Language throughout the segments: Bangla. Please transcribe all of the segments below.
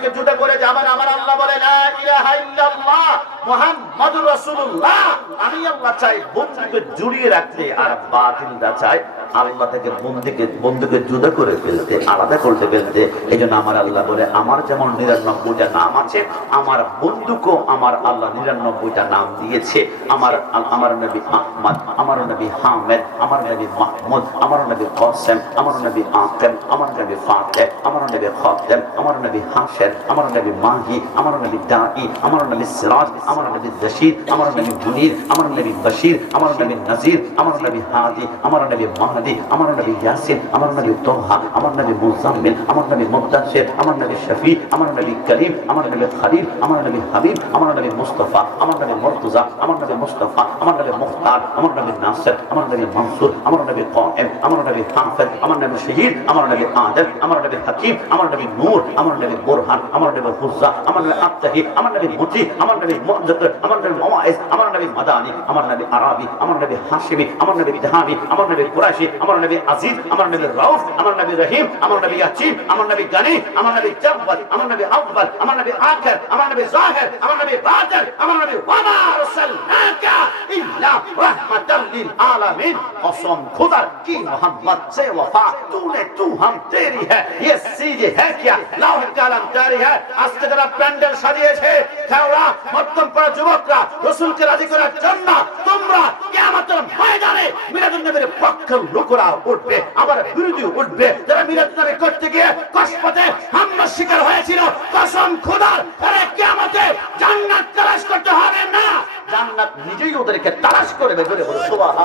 বন্ধুকে জুটে করে যাবেন। আমার আল্লাহ বলে রাসূলুল্লাহ। আমি আল্লাহ চাই বন্ধুকে জুড়িয়ে রাখতে আর বাতিলটা চাই। আল্লাহ থেকে বন্ধুকে বন্ধুকে জুদা করে ফেলতে আলাদা করতে ফেলতে এই জন্য আমার আল্লাহ বলে আমার যেমন নিরানব্বইটা নাম আছে আমার বন্ধুকেও আমার আল্লাহ নিরানব্বইটা নাম দিয়েছে আমার আমার নবী আহমদ আমার নবী হামেদ আমার নবী মাহমুদ আমার নবী কসেম আমার নবী আকেম আমার নবী ফাতে আমার নবী খাতেম আমার নবী হাসের আমার নবী মাহি আমার নবী দাই আমার নবী সিরাজ আমার নবী রশিদ আমার নবী মুনির আমার নবী বশির আমার নবী নজির আমার নবী হাদি আমার নবী মাহদি আমার নবী ইয়াসিন আমার নবী তোহা আমার নবী মুজাম্মিল আমার নবী মুদাসির আমার নবী শফি আমার নবী করিম আমার নবী খলিল আমার নবী হাবিব আমার নবী মুস্তফা আমার নবী মুর্তজা আমার নবী মুস্তফা আমার নবী মুখতার আমার নবী নাসির আমার নবী মনসুর আমার নবী কায়েম আমার নবী হাফেজ আমার নবী শহীদ আমার নবী আদল আমার নবী হাকিম আমার নবী নূর আমার নবী বুরহান আমার নবী হুজ্জা আমার নবী আত্তাহি আমার নবী মুজি আমার নবী মুআজ্জাদ আমার নবী মুআইজ আমার নবী মাদানি আমার নবী আরাবি আমার নবী হাশিমি আমার নবী জাহানি আমার নবী কুরাইশি আমার নবী আজিজ আমার নবী রাউফ আমার নবী রহিম আমার নবী ইয়াসিন আমার নবী গানি আমার নবী জাব্বার আমার নবী আউয়াল আমার নবী আখির আমার নবী জাহির আমার নবী বাতিন আমার নবী ওয়ামা আরসালনাকা ইল্লা রাহমাতাল লিল আলামিন কসম খোদার কি মোহাম্মদ से वफा तूने तू हम तेरी है ये सीधे है क्या লাউহ কালাম জারি है আজকে যারা প্যান্ডেল সাজিয়েছে খেওড়া মধ্যম পাড়া যুবকরা রসুলকে রাজি করার জন্য লোকরা উঠবে আমার বিরোধী উঠবে। যারা মিরাজদারি করতে গিয়ে কসমতে হামলা শিকার হয়েছিল কসম খোদার তারা কে আমাকে জান্নাত তালাশ করতে হবে না। জান্নাত নিজেই ওদেরকে তালাশ করবে বলে বলে সুবহান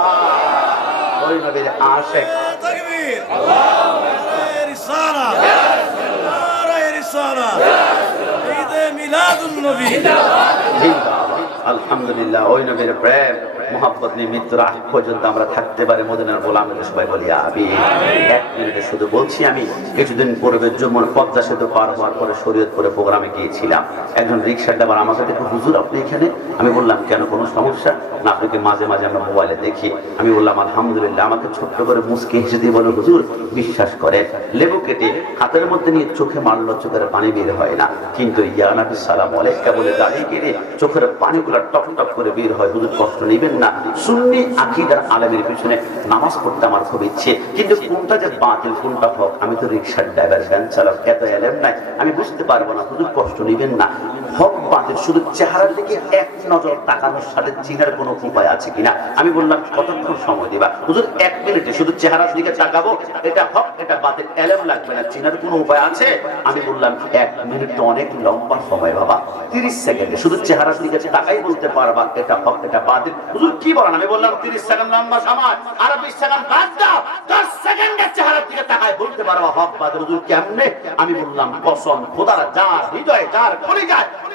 ওই নবীর আশেক। তাকবীর। আল্লাহু আকবার রিসালাত নারায়ে রিসালাত ঈদ মিলাদুন নবী জিন্দাবাদ। আলহামদুলিল্লাহ ওই নবীর প্রেম। মোহাম্মত নিয়ে মৃত্যুর আগ পর্যন্ত আমরা থাকতে পারি, মদিনার গোলামকে সবাই বলি আমি এক মিনিটে শুধু বলছি আমি, কিছুদিন পূর্বে যমুনা পদ্মা সেতু পার হওয়ার পরে শরীয়তপুরে প্রোগ্রামে গিয়েছিলাম। একজন রিক্সার ড্রাইভার আমাকে দেখে হুজুর, আপনি এখানে? আমি বললাম, কেন, কোনো সমস্যা? না আপনাকে মাঝে মাঝে আমরা মোবাইলে দেখি? আমি বললাম, আলহামদুলিল্লাহ, আমাকে ছোট্ট করে মুসকে হেসে দিয়ে বলে হুজুর, বিশ্বাস করে লেবু কেটে হাতের মধ্যে নিয়ে চোখে মারলো, চোখের পানি বের হয় না। কিন্তু ইয়ানাবি সালাম আলাইকা বলে, দাঁড়িয়ে গেলে চোখের পানিগুলো টপ টপ করে বের হয়, হুজুর, কষ্ট নেবেন না, সুন্নি আকিদার আলমের পিছনে নামাজ পড়তে আমার খুব ইচ্ছে। কিন্তু কোনটা যে বাতিল, কোনটা হক? আমি তো রিক্সার ড্রাইভার ভ্যান চালক, এত এলেম নাই। আমি বুঝতে পারব না, হুজুর কষ্ট নেবেন না। হক বলতে পারবা, এটা হক, এটা বাতিল হুজুর, কি বলেন? আমি বললাম, তিরিশ সেকেন্ড লম্বা সময়, আর বিশ সেকেন্ড সেকেন্ডের চেহারার দিকে তাকাই বলতে পারবা, হক বাতিল হুজুর, কেমনে? আমি বললাম, কসম, খোদার যার হৃদয়ে, যার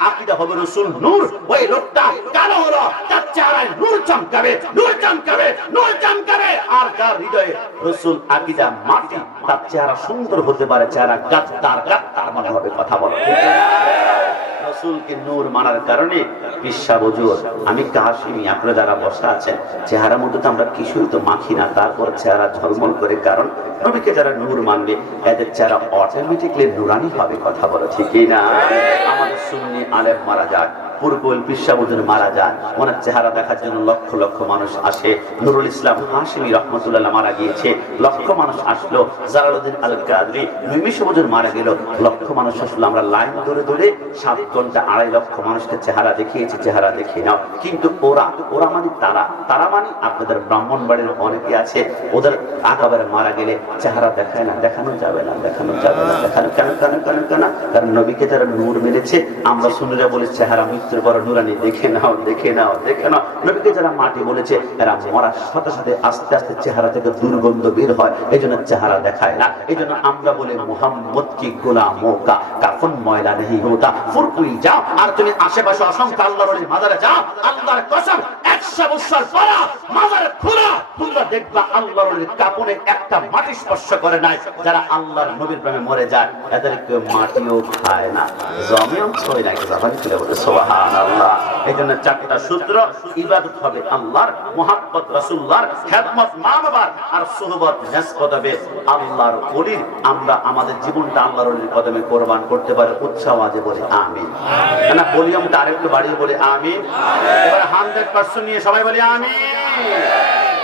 আকিদা হবে রসুল নূর। ওই লোকটা কালো হলো, তার চেহারায় নূর চমকাবে নূর চমকাবে নূর চমকাবে। আর যার হৃদয়ে রসুল আকিদা মাটি, তার চেহারা সুন্দর হতে পারে, চেহারা গাত্তার গাত্তার মনে হবে, কথা বলো। রসুলকে নূর মানার কারণে বিশ্বা বজুর আমি কাহাসিমি আপনারা যারা বসা আছেন চেহারা মধ্যে তো আমরা কিছুই তো মাখি না তারপর চেহারা ঝলমল করে কারণ নবীকে যারা নূর মানবে এদের চেহারা অটোমেটিকলি নুরানি হবে কথা বলো ঠিকই না? আমাদের সুন্নি আলেম মারা যায় পূর্বল পিসাবুদ্দিন মারা যান। ওনার চেহারা দেখার জন্য লক্ষ লক্ষ মানুষ আসে। নুরুল ইসলাম হাসিমি রহমতুল্লাহ মারা গিয়েছে। লক্ষ মানুষ আসলো। জালালুদ্দিন আল কাদরি নিমিষবুদ্দিন মারা গেল। লক্ষ মানুষ আসলো। আমরা লাইন ধরে ধরে সাত ঘণ্টা আড়াই লক্ষ মানুষকে চেহারা দেখিয়েছি, চেহারা দেখিয়ে নাও। কিন্তু ওরা ওরা মানে তারা। তারা মানে আপনাদের ব্রাহ্মণ বাড়ির অনেকে আছে। ওদের আকাবারে মারা গেলে চেহারা দেখায় না, দেখানো যাবে না, দেখানো যাবে না, দেখানো কেন কেন কেন কেন? কারণ নবীকে তারা নূর মেরেছে, আমরা শুনেরা বলে চেহারা মৃত্যুর পর নুরানি, দেখে নাও দেখে নাও দেখে নাও। নবীকে যারা মাটি বলেছে, এরা মরার সাথে সাথে আস্তে আস্তে চেহারা থেকে দুর্গন্ধ বের হয়। এই জন্য চেহারা দেখায় না। এই জন্য আমরা বলি, মোহাম্মদ কি গোলাম মোকা কাফন ময়লা নেই হোতা ফুরকুই যাও আর তুমি আশেপাশে অসংখ্য আল্লাহর মাজারে যাও। আল্লাহর কসম, একশো বছর পরা মাজারে খোলা। তোমরা দেখবা আল্লাহর কাপনে একটা মাটি স্পর্শ করে নাই। যারা আল্লাহর নবীর প্রেমে মরে যায় এদের কেউ মাটিও খায় না। জমিও ছয় নাকি জবান খুলে বলে সোহা এই জন্য চারটা সূত্র ইবাদত হবে। আল্লাহর মোহাম্মদ রাসূলুল্লাহর খেদমত মা বাবার আর সুহবত নেসবত হবে আল্লাহর ওলির। আমরা আমাদের জীবনটা আল্লাহর ওলির কদমে কোরবান করতে পারে উৎসাহ আজে বলি আমিন। না ভলিউমটা আরেকটু বাড়িয়ে বলি আমিন। এবার হান্ড্রেড পার্সেন্ট নিয়ে সবাই বলি আমিন।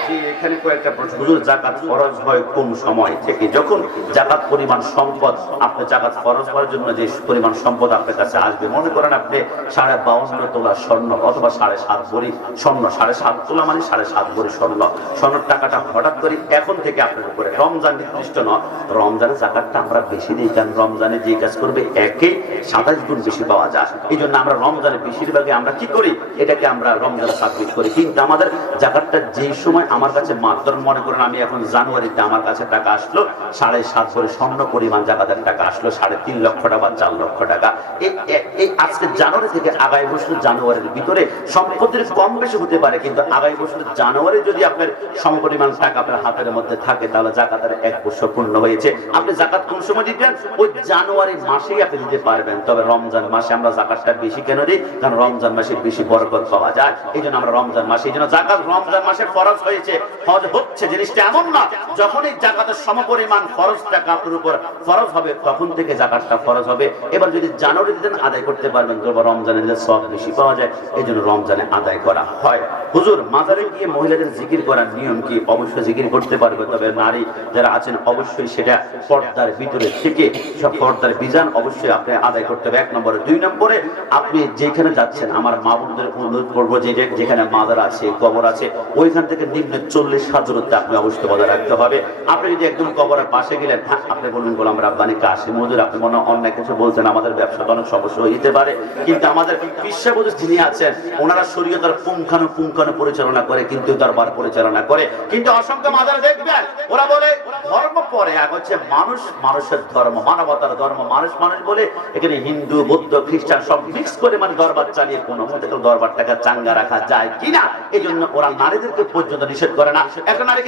যে এখানে কয়েকটা প্রশ্ন। জাকাত ফরজ হয় কোন সময়? থেকে যখন জাকাত পরিমাণ সম্পদ, আপনি জাকাত ফরজ হওয়ার জন্য যে পরিমাণ সম্পদ আপনার কাছে আসবে, মনে করেন আপনি সাড়ে বাউন্ন তোলা স্বর্ণ অথবা সাড়ে সাত ভরি স্বর্ণ, সাড়ে সাত তোলা মানে সাড়ে সাত ভরি স্বর্ণ। স্বর্ণের টাকাটা হঠাৎ করে এখন থেকে আপনার উপরে রমজান নির্দিষ্ট নয়। রমজানে জাকাতটা আমরা বেশি দিই, কারণ রমজানে যে কাজ করবে, একে সাতাশ গুণ বেশি পাওয়া যায়। এই জন্য আমরা রমজানে বেশিরভাগই আমরা কি করি? এটাকে আমরা রমজানে সাবমিট করি। কিন্তু আমাদের জাকাতটা যেই সময় আমার কাছে মাত্র মনে করেন, আমি এখন জানুয়ারিতে আমার কাছে টাকা আসলো, সাড়ে সাত ভরি স্বর্ণ পরিমাণ জাকাতের টাকা আসলো, সাড়ে তিন লক্ষ টাকা বা চার লক্ষ টাকা। এই- আজকে জানুয়ারি থেকে আগামী বছর জানুয়ারির ভিতরে সম্পত্তির কম বেশি হতে পারে, কিন্তু আগামী বছর জানুয়ারি যদি আপনার সমপরিমাণ টাকা আপনার হাতের মধ্যে থাকে, তাহলে জাকাতের এক বছর পূর্ণ হয়েছে। আপনি জাকাত কোন সময় দিতেন? ওই জানুয়ারি মাসেই আপনি দিতে পারবেন, তবে রমজান মাসে আমরা জাকাতটা বেশি কেন দিই? কারণ রমজান মাসে বেশি বরকত পাওয়া যায়। এই জন্য আমরা রমজান মাসে, এই জন্য জাকাত রমজান মাসে ফরজ হয়েছে। হজ হচ্ছে জিনিসটা এমন না, যখনই জাকাতের সমপরিমাণ ফরজ টাকা আপনার উপর ফরজ হবে, তখন থেকে জাকাতটা ফরজ হবে। এবার যদি জানুয়ারি দিন আদায় করতে পারবেন, তবে রমজানে দিলে সব বেশি পাওয়া যায় এই জন্য রমজানে আদায় করা হয়। হুজুর, মাজারে গিয়ে মহিলাদের জিকির করার নিয়ম কি? অবশ্যই জিকির করতে পারবে, তবে নারী যারা আছেন, অবশ্যই সেটা পর্দার ভিতরে থেকে সব পর্দার বিধান অবশ্যই আপনি আদায় করতে হবে। এক নম্বরে। দুই নম্বরে, আপনি যেখানে যাচ্ছেন, আমার মা বোনদের অনুরোধ করব, যে যে- যেখানে মাদার আছে, কবর আছে, ওইখান থেকে নিম্ন চল্লিশ হাত দূরত্বে আপনি অবশ্যই বজায় রাখতে হবে। আপনি যদি একদম কবরের পাশে গেলেন হ্যাঁ আপনি বলুন, গোলাম রাব্বানি, কাশি মজুর, আপনি মনে হয় অন্য কিছু বলছেন, আমাদের ব্যবসাটা অনেক সমস্যা হইতে পারে। কিন্তু আমাদের বিশ্বাবুজ যিনি আছেন, ওনারা শরীয়তার পুঙ্খানু পুঙ্খানু পরিচালনা করে, কিন্তু দরবার পরিচালনা করে। কিন্তু অসংখ্য মাদার দেখবেন, ওরা বলে, ধর্ম পরে আগ হচ্ছে মানুষ, মানুষের ধর্ম, মানবতার ধর্ম, মানুষ মানুষ বলে, এখানে হিন্দু, বৌদ্ধ, খ্রিস্টান সব মিক্স করে মানে দরবার চালিয়ে কোনো মতে দরবারটাকে চাঙ্গা রাখা যায় কিনা এই জন্য ওরা নারীদেরকে পর্যন্ত নিষেধ করে আল্লাহর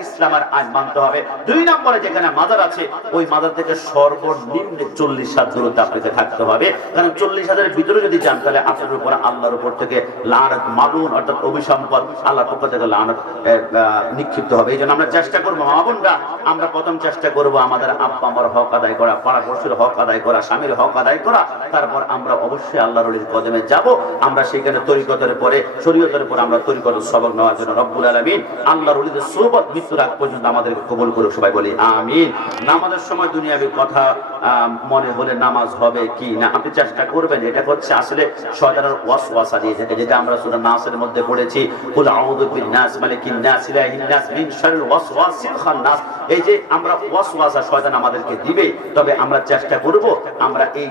ইসলামের মানতে হবে। দুই নম্বরে যেখানে মাদার আছে, ওই মাদার থেকে সর্বনিম্ন চল্লিশ হাত দূরত্বে আপনাকে থাকতে হবে। কারণ চল্লিশ হাজারের ভিতরে যদি যান, তাহলে আপনার উপর আল্লাহর উপর থেকে অর্থাৎ অভিসম্পদ পক্ষ থেকে লানত নিক্ষিপ্ত হবে। এই জন্য আমরা চেষ্টা করব আমরা প্রথম চেষ্টা করব আমাদের আব্বা আমার হক আদায় করা, পাড়া হক আদায় করা, স্বামীর হক আদায় করা। তারপর আমরা অবশ্যই আল্লাহর অলির কদমে যাব। আমরা সেখানে তরিকতের পরে, শরীয়তের পরে আমরা তরিকত সবক নেওয়ার জন্য রব্বুল আলমিন আল্লাহর অলিদের সোবত মৃত্যুর আগ পর্যন্ত আমাদেরকে কবুল করুক, সবাই বলি আমিন। নামাজের সময় দুনিয়াবি কথা মনে হলে নামাজ হবে কি না? আপনি চেষ্টা করবেন, এটা হচ্ছে আসলে শয়তানের ওয়াসওয়াসা দিয়ে থাকে, যেটা আমরা সূরা নাসের মধ্যে পড়েছি। কুল আউযু বিন্নাস মালিকিন নাস ইলাহিন নাস, মিন শাররিল ওয়াসওয়াসিল খান্নাস। এই যে আমরা ওয়াসওয়াসা শয়তান আমাদেরকে দিবে, তবে আমরা চেষ্টা করব আমরা এই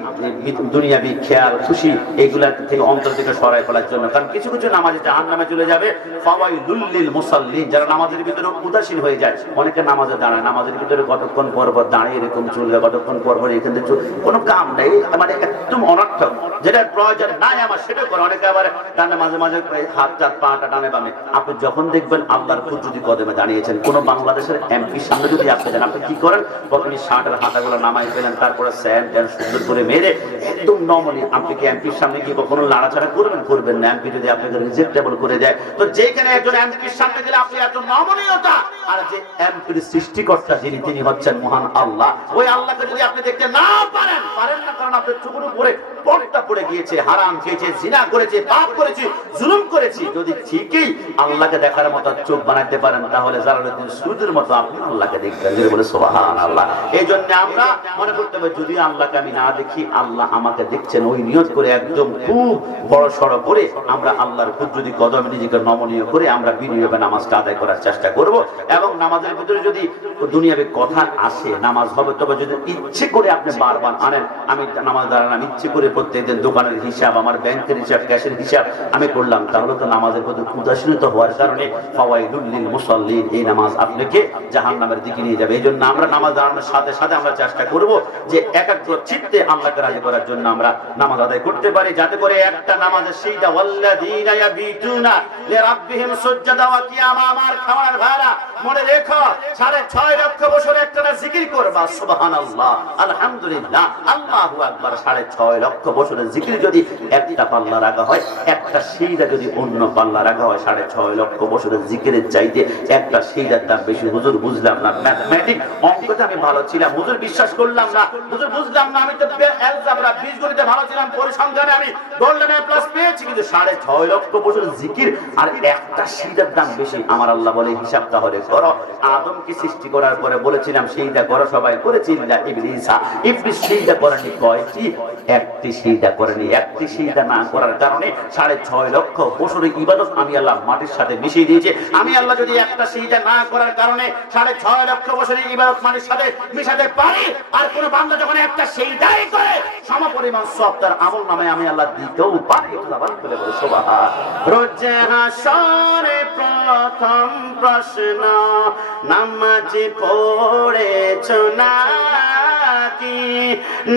দুনিয়াবি খেয়াল, খুশি, এগুলা থেকে অন্তর থেকে সরাই ফেলার জন্য। কারণ কিছু কিছু নামাজে জাহান্নামে চলে যাবে। ফাওয়াইলুল লিল মুসাল্লিন, যারা নামাজের ভিতরে উদাসীন হয়ে যায়, অনেকে নামাজে দাঁড়ায়, নামাজের ভিতরে কতক্ষণ পর পর দাঁড়িয়ে এরকম চলবে, কতক্ষণ পর এখান থেকে কোনো কাম নেই। মানে একদম অনর্থক। যেটা প্রয়োজন নাই আমার, সেটা করে। অনেকে আবার টানে মাঝে মাঝে হাত টাত পাটা টানে বামে। আপনি যখন দেখবেন আল্লাহর যদি কদমে দাঁড়িয়েছেন, কোন বাংলাদেশের এমপির সামনে যদি আপনি যান, আপনি কি করেন? প্রথমে শার্টের হাতাগুলো নামাই ফেলেন, তারপরে স্যান ট্যান সুন্দর করে মেরে একদম নর্মালি আপনি কি এমপির সামনে গিয়ে কখনো লাড়াছাড়া করবেন? করবেন না। এমপি যদি আপনাকে রিজেক্টেবল করে দেয়, তো যেখানে একজন এমপির সামনে গেলে আপনি এত নমনীয়তা? আর যে এমপির সৃষ্টিকর্তা যিনি, তিনি হচ্ছেন মহান আল্লাহ। ওই আল্লাহকে যদি আপনি দেখতে না পারেন পারেন না কারণ পড়ে গিয়েছে, হারাম খেয়েছে, জিনা করেছে, পাপ করেছে, জুলুম যদি ঠিকই আল্লাহকে দেখার মতো চোখ বানাতে পারেন, তাহলে জালালউদ্দিন সুদের মতো আপনি আল্লাহকে দেখবেন যদি বলে সোহান আল্লাহ এই জন্য আমরা মনে করতে হবে, যদি আল্লাহকে আমি না দেখি, আল্লাহ আমাকে দেখছেন, ওই নিয়ত করে একদম খুব বড় সড় করে আমরা আল্লাহর খুব যদি কদমে নিজেকে নমনীয় করে আমরা বিনিয়োগে নামাজটা আদায় করার চেষ্টা করব। এবং নামাজের ভিতরে যদি দুনিয়াবে কথা আসে, নামাজ হবে, তবে যদি ইচ্ছে করে আপনি বারবার আনেন। আমি নামাজ দাঁড়ালাম ইচ্ছে করে প্রত্যেক যেদিন দোকানের হিসাব, আমার ব্যাংকের হিসাব, ক্যাশের হিসাব আমি করলাম। তাহলে তো নামাজের প্রতি উদাসীনত হওয়ার কারণে ফাওয়াইলুল মুসাল্লিন, এই নামাজ আপনাকে জাহান্নামের দিকে নিয়ে যাবে। এই জন্য আমরা নামাজ দাঁড়ানোর সাথে সাথে আমরা চেষ্টা করব যে একাগ্র চিত্তে আল্লাহকে রাজি করার জন্য আমরা নামাজ আদায় করতে পারি। যাতে করে একটা নামাজের সেইটা, ওয়াল্লাযীনা ইয়াবিতুনা লিরাব্বিহিম সুজদাা ওয়া কিয়ামা, আমার খাওয়ার ভাড়া মনে রেখো, সাড়ে ছয় লক্ষ বছর একটা জিকির করবা, সুবহানাল্লাহ। আলহামদুলিল্লাহ সাড়ে ছয় লক্ষ বছরের জিকির যদি একটা পাল্লা রাখা হয়, একটা যদি অন্য পাল্লা রাখা হয়, সাড়ে ছয় লক্ষ বছরের জিকিরের চাইতে একটা দাম বেশি। হুজুর, বুঝলাম না ম্যাথমেটিক অঙ্কতে আমি ভালো ছিলাম, হুজুর বিশ্বাস করলাম না, হুজুর বুঝলাম না, আমি তো অ্যালজাবরা বীজগণিতে ভালো ছিলাম, পরিসংখ্যানে আমি গোল্ডেন প্লাস পেয়েছি, কিন্তু সাড়ে ছয় লক্ষ জিকির আর একটা দাম বেশি। আমার আল্লাহ বলে হিসাব তাহলে করো। আদমকে সৃষ্টি করার পরে বলেছিলাম সেইটা করো, সবাই করেছিল না ইবলিসা ইবলিস সেইটা করেনি কয়টি? একটি সেইটা করেনি একটি সেইটা না করার কারণে সাড়ে ছয় লক্ষ বছরের ইবাদত আমি আল্লাহ মাটির সাথে মিশিয়ে দিয়েছি। আমি আল্লাহ যদি একটা সেইটা না করার কারণে সাড়ে ছয় লক্ষ বছরের ইবাদত মাটির সাথে মিশাতে পারি, আর কোন বান্দা যখন একটা সেইটাই করে সম সব তার আমল নামে আমি আল্লাহ দিতেও পারি। আবার বলে বলে, সুবহান। রোজে হাসরে প্রথম প্রশ্ন, নামাজ পড়েছ নাকি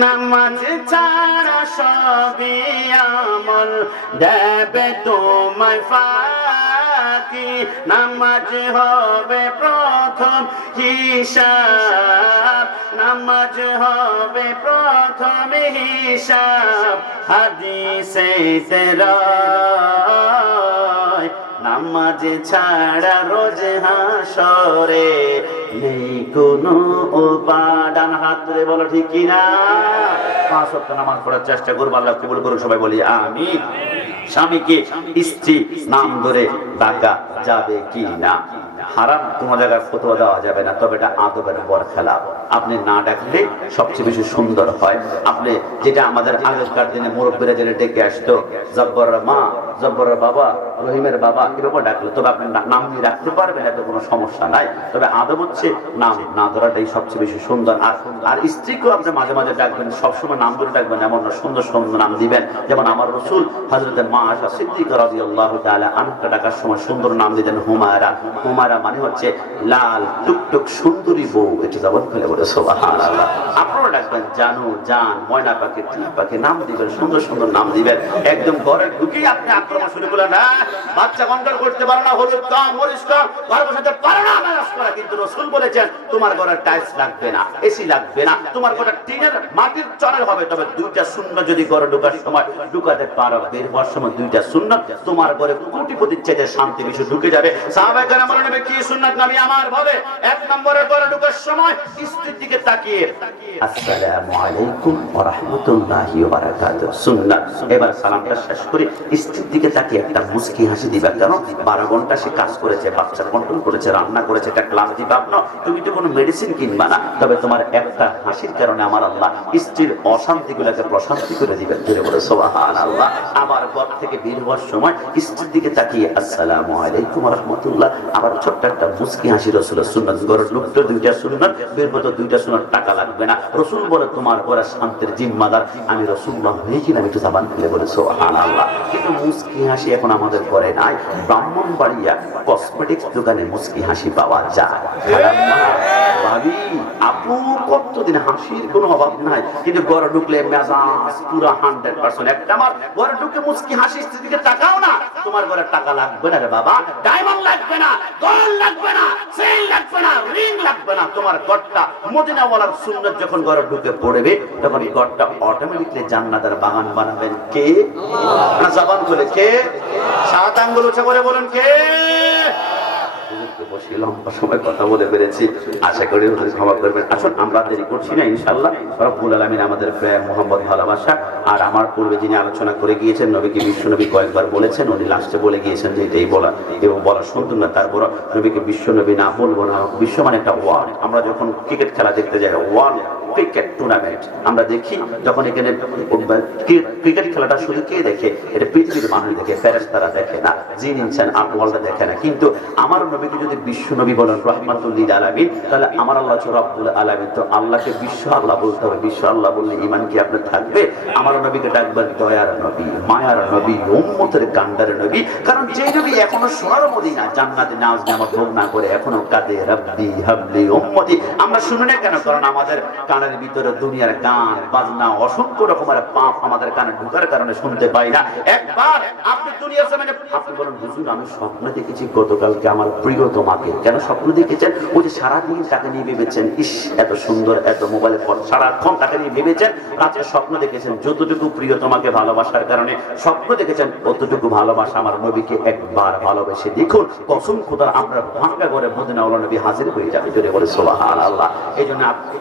নামাজ ছাড়া সবই আমল। দেবে তোমায় ফাঁকি। নামাজ হবে প্রথম হিসাব। নামাজ হবে প্রথম হিসাব। হাদিসে তেরা নামাজ ছাড়া রোজ হাসরে নেই, কোনো উপাদান হাত ধরে বলো ঠিক কিনা? পাঁচ সপ্তাহ নামাজ পড়ার চেষ্টা করব, আল্লাহ কবুল করুন সবাই বলি আমি স্বামীকে স্ত্রী নাম ধরে ডাকা যাবে কি না হারাম কোনো জায়গায় ফতোয়া দেওয়া যাবে না, তবে এটা আদবের বর খেলা। আপনি না ডাকলে সবচেয়ে বেশি সুন্দর হয়। আপনি যেটা আমাদের আগেকার দিনে মুরব্বীরা যেটা ডেকে আসতো, জব্বর মা, জব্বর বাবা, রহিমের বাবা এরকম ডাকলো। তবে আপনি নাম দিয়ে রাখতে পারবেন, এত কোনো সমস্যা নাই। তবে আদব হচ্ছে নাম। না ধরাটাই সবচেয়ে বেশি সুন্দর। আর আর স্ত্রীকেও আপনি মাঝে মাঝে ডাকবেন, সবসময় নাম ধরে ডাকবেন, এমন সুন্দর সুন্দর নাম দিবেন। যেমন আমার রসুল হাজরতের মা আশা সিদ্দিক রাজি আল্লাহ আনকা ডাকার সময় সুন্দর নাম দিতেন হুমায়রা। হুমায়রা মানে হচ্ছে লাল, টুকটুক, সুন্দরী বউ। এটি জবন খুলে বলে আপনারা ডাকবেন, জানু, জান, ময়না পাখি টিয়া পাখি, নাম দিবেন, সুন্দর সুন্দর নাম দিবেন। একদম ঘরে ঢুকেই আপনি আক্রমণ শুরু করলেন না বাচ্চা কন্ট্রোল করতে পারো না, হলুদ কম মরিচ কম ঘরে বসাতে পারো না ম্যানেজ করা। কিন্তু রসুল বলেছেন, তোমার ঘরে টাইলস লাগবে না এসি লাগবে না। তোমার ঘরে টিনের মাটির চরের হবে। তবে দুইটা শূন্য যদি ঘরে ঢুকার সময় ঢুকাতে পারো, বের হওয়ার সময় দুইটা শূন্য। তোমার ঘরে কোটিপতির চাইতে শান্তি বেশি ঢুকে যাবে। নবী কি সুন্নাত নবী আমার ভাবে এক নম্বরে ঘরে ঢুকার সময় স্ত্রীর দিকে তাকিয়ে, আসসালামু আলাইকুম ওয়া রাহমাতুল্লাহি ওয়া বারাকাতুহু। সুন্নাত। এবার সালামটা শেষ করে। স্ত্রীর দিকে তাকিয়ে একটা মুস্কি হাসি দিবা কেন? বারো ঘণ্টা সে কাজ করেছে, বাচ্চা কন্ট্রোল করেছে, রান্না করেছে একটা ক্লাস দিবা না। তুমি তো কোনো মেডিসিন কিনবা না। তবে তোমার একটা হাসির কারণে আমার আল্লাহ স্ত্রীর অশান্তি গুলাকে প্রশান্তি করে দিবেন। ধীরে বলে সোহান আল্লাহ আবার ঘর থেকে বের হওয়ার সময় স্ত্রীর দিকে তাকিয়ে, আসসালামু আলাইকুম ওয়া রাহমাতুল্লাহ। আবার ছোট্ট একটা মুস্কি হাসি রসুল সুন্নাত, ঘরের ঢুকতে দুইটা সুন্নাত, বের হতে দুইটা সুন্নাত, টাকা লাগবে না। রসুল বলে, তোমার ঘরে শান্তির জিম্মাদার। আমি রসুল্লাহ হয়েছিলাম একটু জাবান খুলে বলে সোহান আল্লাহ কিন্তু মুস্কি হাসি এখন আমাদের ঘরে নাই। ব্রাহ্মণ বাড়িয়া কসমেটিক্স দোকানে মুস্কি হাসি পাওয়া যায়। ভাবি, আপু, কতদিন হাসির কোনো অভাব নাই। কিন্তু ঘরে ঢুকলে মেজাজ পুরো হান্ড্রেড পার্সেন্ট। একটা আমার ঘরে ঢুকে মুস্কি হাসি দিকে তাকাও না। তোমার ঘরে টাকা লাগবে না রে বাবা, ডায়মন্ড লাগবে না। গোল্ড লাগবে না না, রিং লাগবে যখন ঘরে ঢুকে পড়বে, তখন এই ঘরটা অটোমেটিকলি জান্নাতের বাগান বানাবেন কে? না জবান বলে কে? সাত আঙ্গুল উঠে করে বলেন কে? লম্বা সময় কথা বলে পেরেছি আশা করি ক্ষমা করবেন। আসুন, আমরা দেরি করছি না ইনশাল্লাহ রব্বুল আলমিন আমাদের প্রেম, মোহাম্মদ, ভালোবাসা আর আমার পূর্বে যিনি আলোচনা করে গিয়েছেন, নবীকে বিশ্বনবী কয়েকবার বলেছেন, উনি লাস্টে বলে গিয়েছেন যে এটাই বলা এবং বলা সুন্দর না, তারপর নবীকে বিশ্বনবী না বলব না বিশ্ব মানে একটা ওয়ান আমরা যখন ক্রিকেট খেলা দেখতে যাই ওয়ান ক্রিকেট টুর্নামেন্ট আমরা দেখি যখন এখানে ক্রিকেট খেলাটা শুধু কে দেখে? এটা পৃথিবীর মানুষ দেখে তারা দেখে না। জিন ইনসান দেখে না। কিন্তু আমার নবীকে যদি বিশ্ব নবী বলেন তাহলে আমার আল্লাহ তো আল্লাহকে বিশ্ব আল্লাহ বলতে হবে। বিশ্ব আল্লাহ বললে ইমান কি আপনার থাকবে? আমার নবীকে ডাকবেন দয়ার নবী, মায়ার নবী, উম্মতের কান্ডার নবী। কারণ যে নবী এখনও সোনার মদিনা, জান্নাতে নাজ নামত ভোগ না করে এখনও কাঁদে, রব্বি হাবলি উম্মতি আমরা শুনি না কেন? কারণ আমাদের কানের ভিতরে দুনিয়ার গান, বাজনা, অসংখ্য রকমের পাপ আমাদের কানে ঢুকার কারণে শুনতে পাই না। একবার আপনি দুনিয়ার সামনে আপনি বলেন, হুজুর, আমি স্বপ্ন দেখেছি গতকালকে আমার প্রিয়তমাকে। কেন স্বপ্ন দেখেছেন? ওই যে সারাদিন তাকে নিয়ে ভেবেছেন, ইস, এত সুন্দর, এত মোবাইলে সারাক্ষণ তাকে নিয়ে ভেবেছেন রাত্রে স্বপ্ন দেখেছেন যতটুকু প্রিয়তমাকে ভালোবাসার কারণে। স্বপ্ন দেখেছেন ততটুকু ভালোবাসা আমার নবীকে একবার ভালোবেসে দেখুন। কসম খোদা আমরা ভাঙ্গা করে মদিনা নবী হাজির হয়ে যাবে। জোরে বলে সোহান আল্লাহ এই জন্য আপ-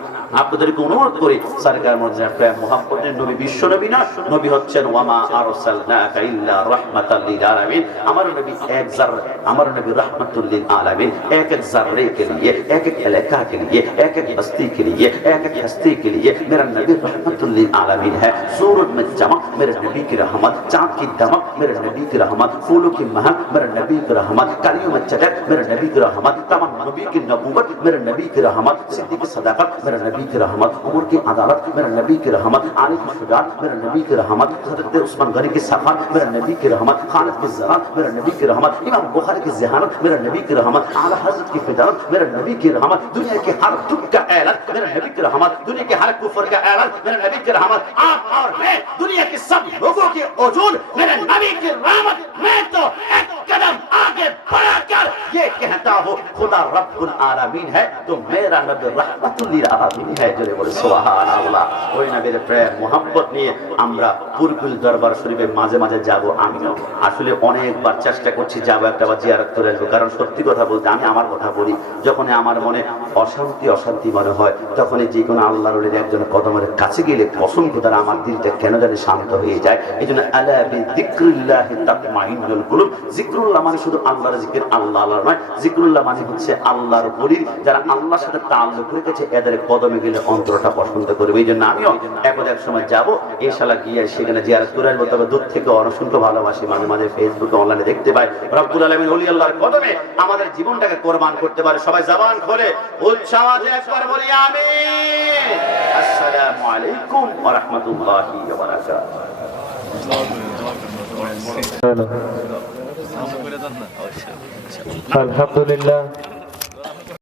আপনাদেরকে অনুরোধ করি সরকার মধ্যে প্রেম মোহাম্মদের নবী বিশ্ব নবী না নবী হচ্ছেন ওয়ামা আরসালনাকা ইল্লা রাহমাতাল লিল আলামিন আমার নবী এক জাররা আমার নবী রাহমাতুল লিল আলামিন एक एक जर्रे के लिए एक एक इलाका के लिए एक एक बस्ती के लिए एक एक हस्ती के लिए मेरा नबी रहमतुल लिल आलमीन है सूरज में चमक मेरे नबी की रहमत चांद की दमक मेरे नबी की रहमत फूलों की महक मेरे नबी की रहमत कलियों में चटक मेरे नबी की रहमत तमाम नबी की नबूवत मेरे नबी की रहमत सिद्दीक की सदाकत मेरे नबी की रहमत उमर की अदालत मेरे नबी की रहमत आली की शुजात मेरे नबी की रहमत हजरत उस्मान गनी की सफात मेरे नबी की रहमत खालिद की जरात मेरे नबी की रहमत इमाम बुखारी की जहानत मेरे नबी की रहमत आला हजरत की फिदारत मेरे नबी की रहमत दुनिया के हर दुख का ऐलान मेरे नबी की रहमत दुनिया के हर कुफर का ऐलान मेरे नबी की रहमत आप और मैं दुनिया के सब लोगों के वजूद मेरे नबी की रहमत मैं तो চাহো খোদা রব্বুল আলামিন হ্যায় তো মেরা নবী রাহমাতুল লিল আলামিন হ্যায় জোরে বলে সুবহানাল্লাহ। ওই নবীর প্রেম মোহাব্বত নিয়ে আমরা পুরকুল দরবার শরীফে মাঝে মাঝে যাব, আমিও। আসলে অনেকবার চেষ্টা করছি যাব, একটা বার জিয়ারত করে আসব। কারণ সত্যি কথা বলতে আমি আমার কথা বলি যখন আমার মনে অশান্তি অশান্তি মনে হয় তখন যে কোনো আল্লাহর ওলির একজন কদমের কাছে গেলে কসম খোদার আমার দিলটা কেন জানি শান্ত হয়ে যায়। এই জন্য আলা বি যিকরিল্লাহি তাতমাইনুল কুলুব। যিকরুল্লাহ মানে শুধু আল্লাহর জিকির, আল্লাহ আল্লাহ নয় যিকর জিক্রুল্লাহ মানে হচ্ছে আল্লাহর ওলির যারা আল্লাহর সাথে তাল্লুক রেখেছে এদের কদমে গেলে অন্তরটা পছন্দ করবে। এই জন্য আমিও একবার এক সময় যাব শালা গিয়ে সেখানে জিয়ারত করে আসব। তবে দূর থেকে অনসংখ্য ভালোবাসি, মাঝে মাঝে ফেসবুকে অনলাইনে দেখতে পাই। রব্বুল আলমিন অলি আল্লাহর কদমে আমাদের জীবনটাকে কোরবান করতে পারে। সবাই জবান খোলে উচ্ছাওয়াজে একবার বলি আমি আসসালামু আলাইকুম ওয়া রাহমাতুল্লাহি ওয়া বারাকাতুহু। আলহামদুলিল্লাহ।